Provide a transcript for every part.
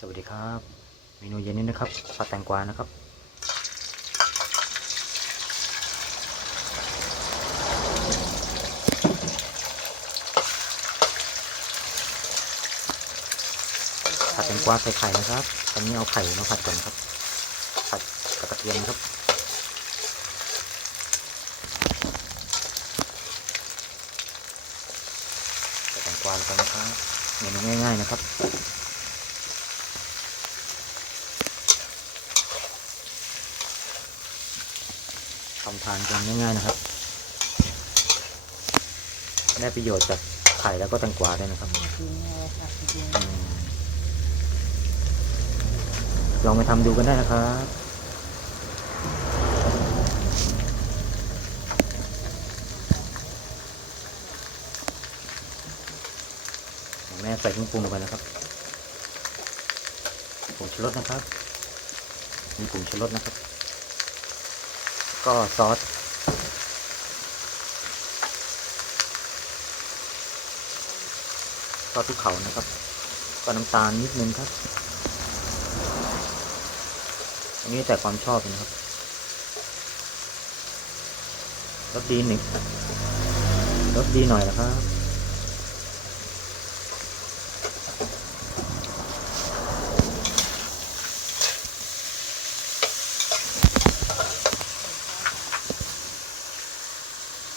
สวัสดีครับ เมนูเย็นนี้นะครับผัดแตงกวานะครับผัดแตงกวาใส่ไข่นะครับ ตอนนี้เอาไข่มาผัดก่อนครับ ผัดกับกระเทียมครับใส่แตงกวาลงไปนะครับ เมนูง่ายๆนะครับ ทำทานกันง่ายๆนะครับ ได้ประโยชน์จากไข่แล้วก็แตงกวาด้วยนะครับอะไรครับกินอืมลองไปทำดูกันได้นะครับแม่ใส่เครื่องปรุงลงไปนะครับผงชูรสนะครับ มีผงชูรสนะครับ ก็ซอสซอสทุกเขานะครับ ก็น้ำตาลนิดนึงครับ อันนี้แต่ความชอบนะครับรสดีหนึ่งรสดีหน่อยนะครับ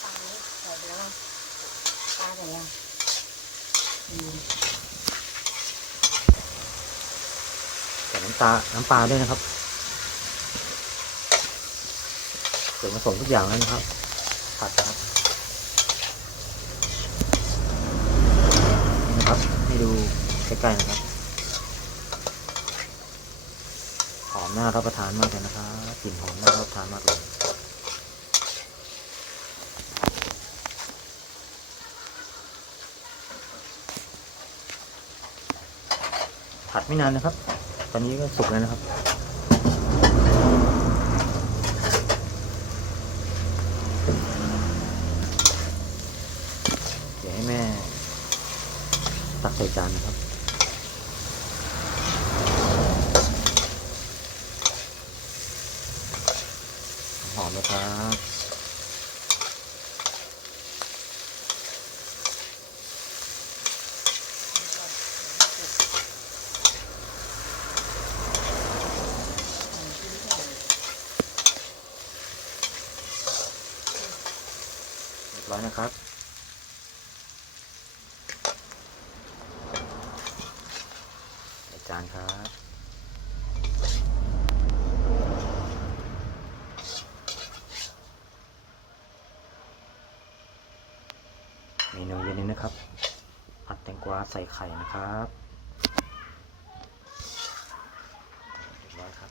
ปลานี้ใส่ไปแล้ว ปลาใส่ยังอืมใส่น้ำตา น้ำปลาด้วยนะครับส่วนผสมทุกอย่างแล้วนะครับ ผัดนะครับ นี่นะครับ ให้ดูใกล้ๆนะครับ หอมน่ารับประทานมากเลยนะครับ กลิ่นหอมน่ารับประทานมากเลย ผัดไม่นานนะครับ ตอนนี้ก็สุกแล้วนะครับเดี๋ยวให้แม่ ตักใส่จานนะครับหอมนะครับ เร้อยนะครับใส่จานครับเมนูเย็นนี้นะครับผัดแตงกวาใส่ไข่นะครับเรียบร้อยครับ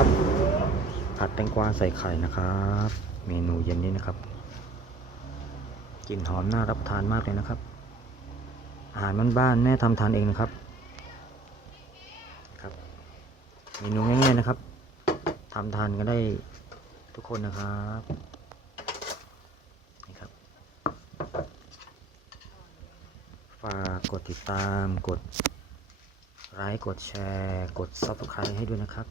ครับ ผัดแตงกวาใส่ไข่นะครับ เมนูเย็นนี้นะครับกลิ่นหอมน่ารับประทานมากเลยนะครับ อาหารบ้านๆแม่ทำทานเองนะครับครับ เมนูง่ายๆนะครับทำทานกันได้ทุกคนนะครับนี่ครับ ฝากกดติดตามกดไลค์กดแชร์ กด Subscribe ให้ด้วยนะครับ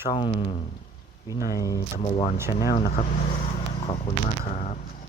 ช่องวินัยธรรมวรชาแนลนะครับ ขอบคุณมากครับ